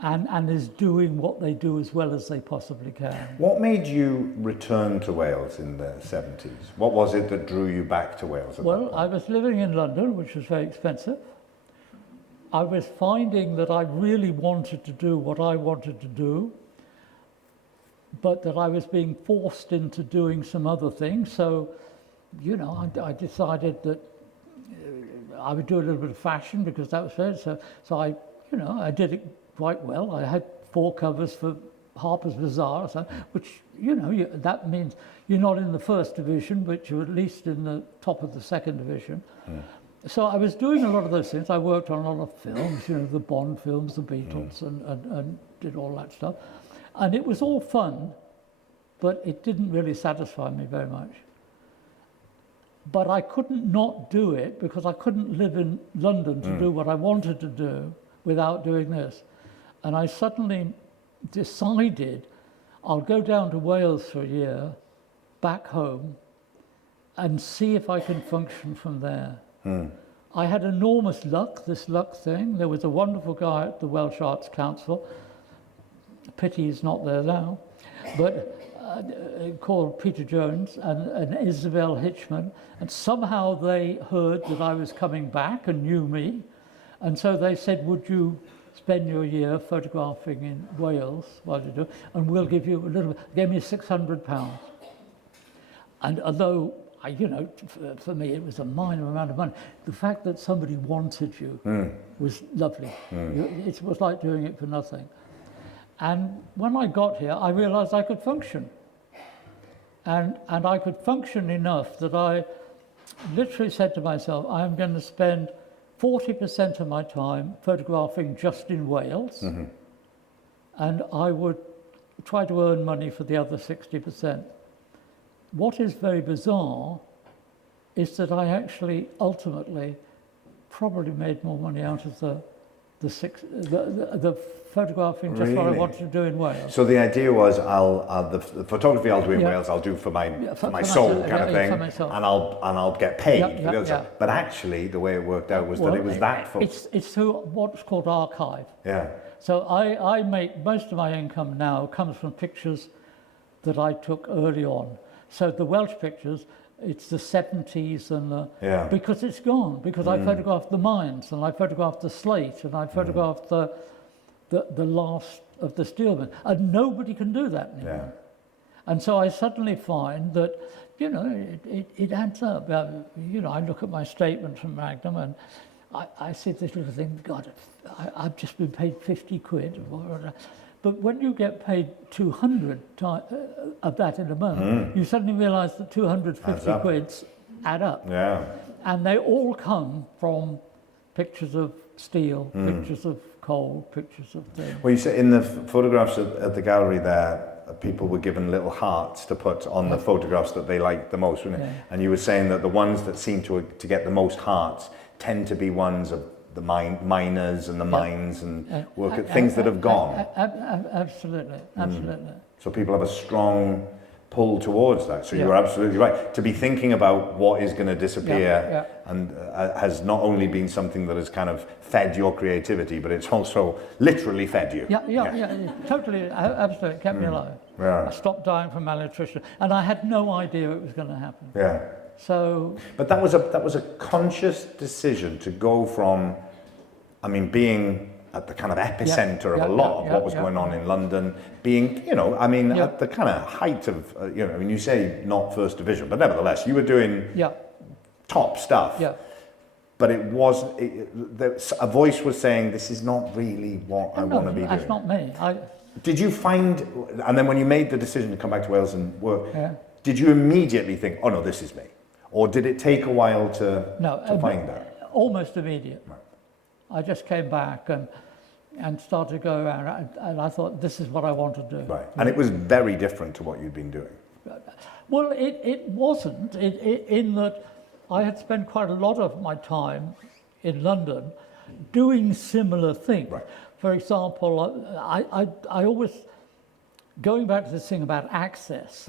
and is doing what they do as well as they possibly can. What made you return to Wales in the 70s? What was it that drew you back to Wales? Well, I was living in London, which was very expensive. I was finding that I really wanted to do what I wanted to do, but that I was being forced into doing some other things. So, you know, I decided that I would do a little bit of fashion because that was fair. So I, you know, I did it quite well. I had 4 covers for Harper's Bazaar, so, which, you know, that means you're not in the first division, but you're at least in the top of the second division. So I was doing a lot of those things. I worked on a lot of films, you know, the Bond films, the Beatles, and did all that stuff. And it was all fun, but it didn't really satisfy me very much. But I couldn't not do it because I couldn't live in London to do what I wanted to do without doing this. And I suddenly decided I'll go down to Wales for a year, back home, and see if I can function from there. I had enormous luck, this luck thing. There was a wonderful guy at the Welsh Arts Council, pity he's not there now, but called Peter Jones and Isabel Hitchman, and somehow they heard that I was coming back and knew me, and so they said, would you spend your year photographing in Wales while you do, and we'll give you a little bit. They gave me £600. And although, you know, for me it was a minor amount of money, the fact that somebody wanted you was lovely. It was like doing it for nothing. And when I got here, I realized I could function. And I could function enough that I literally said to myself, I'm going to spend 40% of my time photographing just in Wales, and I would try to earn money for the other 60%. What is very bizarre is that I actually ultimately probably made more money out of the photographing just what I wanted to do in Wales. So the idea was, the photography I'll do in Wales, I'll do for my soul kind of thing, and I'll get paid for the other stuff. But actually, the way it worked out was that it was that for... It's through what's called archive. Yeah. So I make, most of my income now comes from pictures that I took early on. So the Welsh pictures, it's the 70s and the... Because it's gone, because I photographed the mines, and I photographed the slate, and I photographed the last of the steelmen, and nobody can do that anymore. And so I suddenly find that, you know, it adds up. You know, I look at my statement from Magnum, and I see this little thing, God, I've just been paid 50 quid. But when you get paid 200 of that in a month, you suddenly realise that 250 quids add up. And they all come from pictures of steel, pictures of coal, pictures of things. Well, you said in the photographs at the gallery there, people were given little hearts to put on the photographs that they liked the most, weren't they? And you were saying that the ones that seem to get the most hearts tend to be ones of the miners and the mines and things that have gone. Absolutely, absolutely. So people have a strong pull towards that. So you're absolutely right. To be thinking about what is going to disappear and has not only been something that has kind of fed your creativity, but it's also literally fed you. Totally, absolutely, kept me alive. I stopped dying from malnutrition, and I had no idea it was going to happen. So, but that was a conscious decision to go from, I mean, being at the kind of epicenter of a lot of what was going on in London, being, you know, I mean, at the kind of height of, you know, I mean, you say not first division, but nevertheless, you were doing top stuff. But it was, a voice was saying, this is not really what I want to be doing. That's not me. Did you find, and then when you made the decision to come back to Wales and work, did you immediately think, oh no, this is me? Or did it take a while to find that? Almost immediate. I just came back and started to go around, and I thought, this is what I want to do. Right, and it was very different to what you'd been doing. Well, it wasn't, in that I had spent quite a lot of my time in London doing similar things. For example, I always, going back to this thing about access,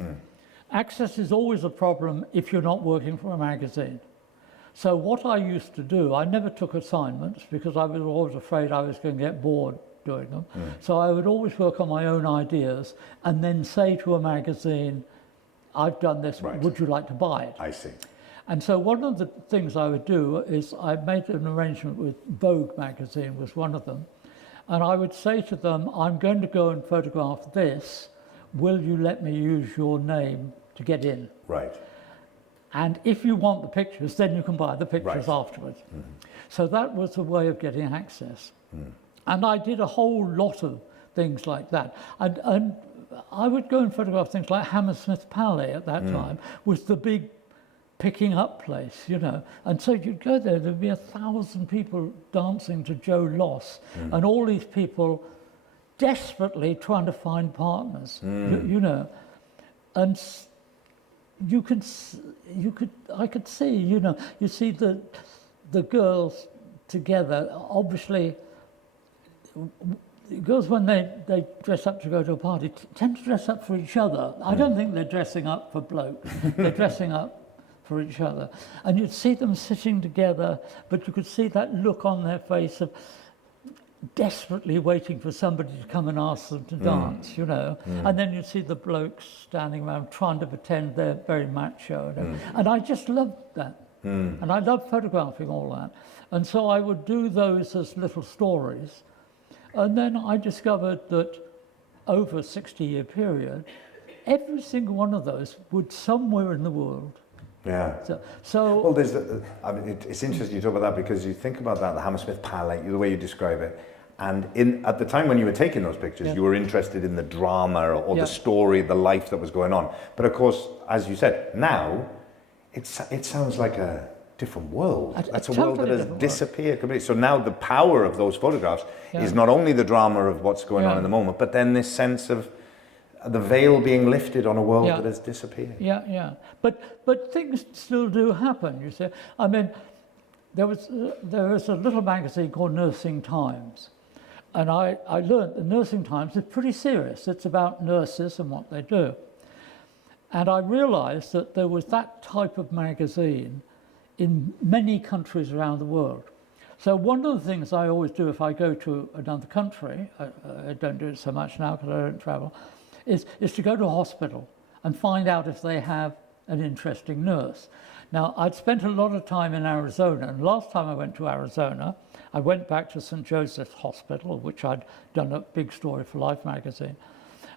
access is always a problem if you're not working for a magazine. So what I used to do, I never took assignments because I was always afraid I was going to get bored doing them. So I would always work on my own ideas and then say to a magazine, I've done this, would you like to buy it? I see. And so one of the things I would do is I made an arrangement with Vogue magazine was one of them. And I would say to them, I'm going to go and photograph this. Will you let me use your name to get in? Right. And if you want the pictures, then you can buy the pictures afterwards. So that was a way of getting access. And I did a whole lot of things like that. And I would go and photograph things like Hammersmith Palais at that time, was the big picking up place, you know. And so you'd go there, there'd be 1,000 people dancing to Joe Loss, and all these people desperately trying to find partners, you know. And I could see, you know, you see the girls together. Obviously, girls when they dress up to go to a party tend to dress up for each other. I don't think they're dressing up for blokes. They're dressing up for each other. And you'd see them sitting together, but you could see that look on their face of desperately waiting for somebody to come and ask them to dance, you know. And then you'd see the blokes standing around trying to pretend they're very macho. And I just loved that. And I loved photographing all that. And so I would do those as little stories. And then I discovered that over a 60-year period, every single one of those would somewhere in the world. Yeah. So well, there's. I mean, it's interesting you talk about that because you think about that, the Hammersmith Palais, the way you describe it, and at the time when you were taking those pictures, you were interested in the drama or the story, the life that was going on. But of course, as you said, now it sounds like a different world. That's a world that has disappeared completely. So now the power of those photographs is not only the drama of what's going on in the moment, but then this sense of the veil being lifted on a world that has disappeared. Yeah. But things still do happen, you see. I mean, there was a little magazine called Nursing Times. And I learned the Nursing Times is pretty serious. It's about nurses and what they do. And I realized that there was that type of magazine in many countries around the world. So one of the things I always do if I go to another country, I don't do it so much now because I don't travel, is to go to a hospital and find out if they have an interesting nurse. Now, I'd spent a lot of time in Arizona, and last time I went to Arizona, I went back to St. Joseph's Hospital, which I'd done a big story for Life magazine.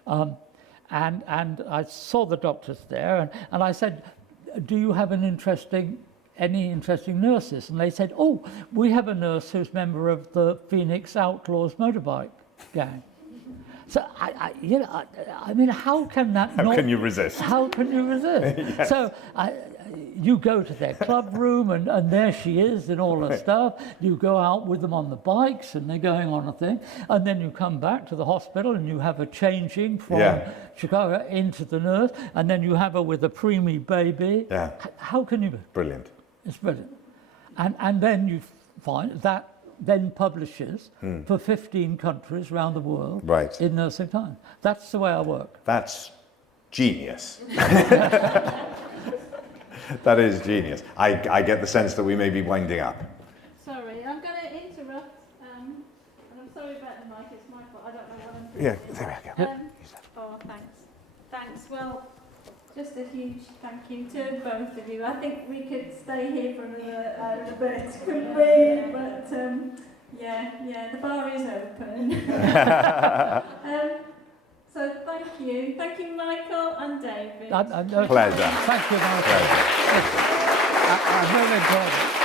And I saw the doctors there, and I said, do you have any interesting nurses? And they said, oh, we have a nurse who's member of the Phoenix Outlaws motorbike gang. So I mean, how can that How can you resist? How can you resist? Yes. So you go to their club room and there she is in all her stuff. You go out with them on the bikes and they're going on a thing. And then you come back to the hospital and you have her changing from Chicago into the nurse. And then you have her with a preemie baby. Yeah. How can you? Brilliant. It's brilliant. And then you find that then publishes for 15 countries around the world in Nursing Times. That's the way I work. That's genius. That is genius. I get the sense that we may be winding up. Sorry, I'm going to interrupt. And I'm sorry about the mic, it's my fault. I don't know what I'm doing. Yeah, there we go. Oh, thanks. Thanks. Well, just a huge thank you to both of you. I think we could stay here for another bit, couldn't we? But yeah, the bar is open. So thank you, Michael and David. Pleasure. Thank you, Michael. Pleasure. I really enjoyed it.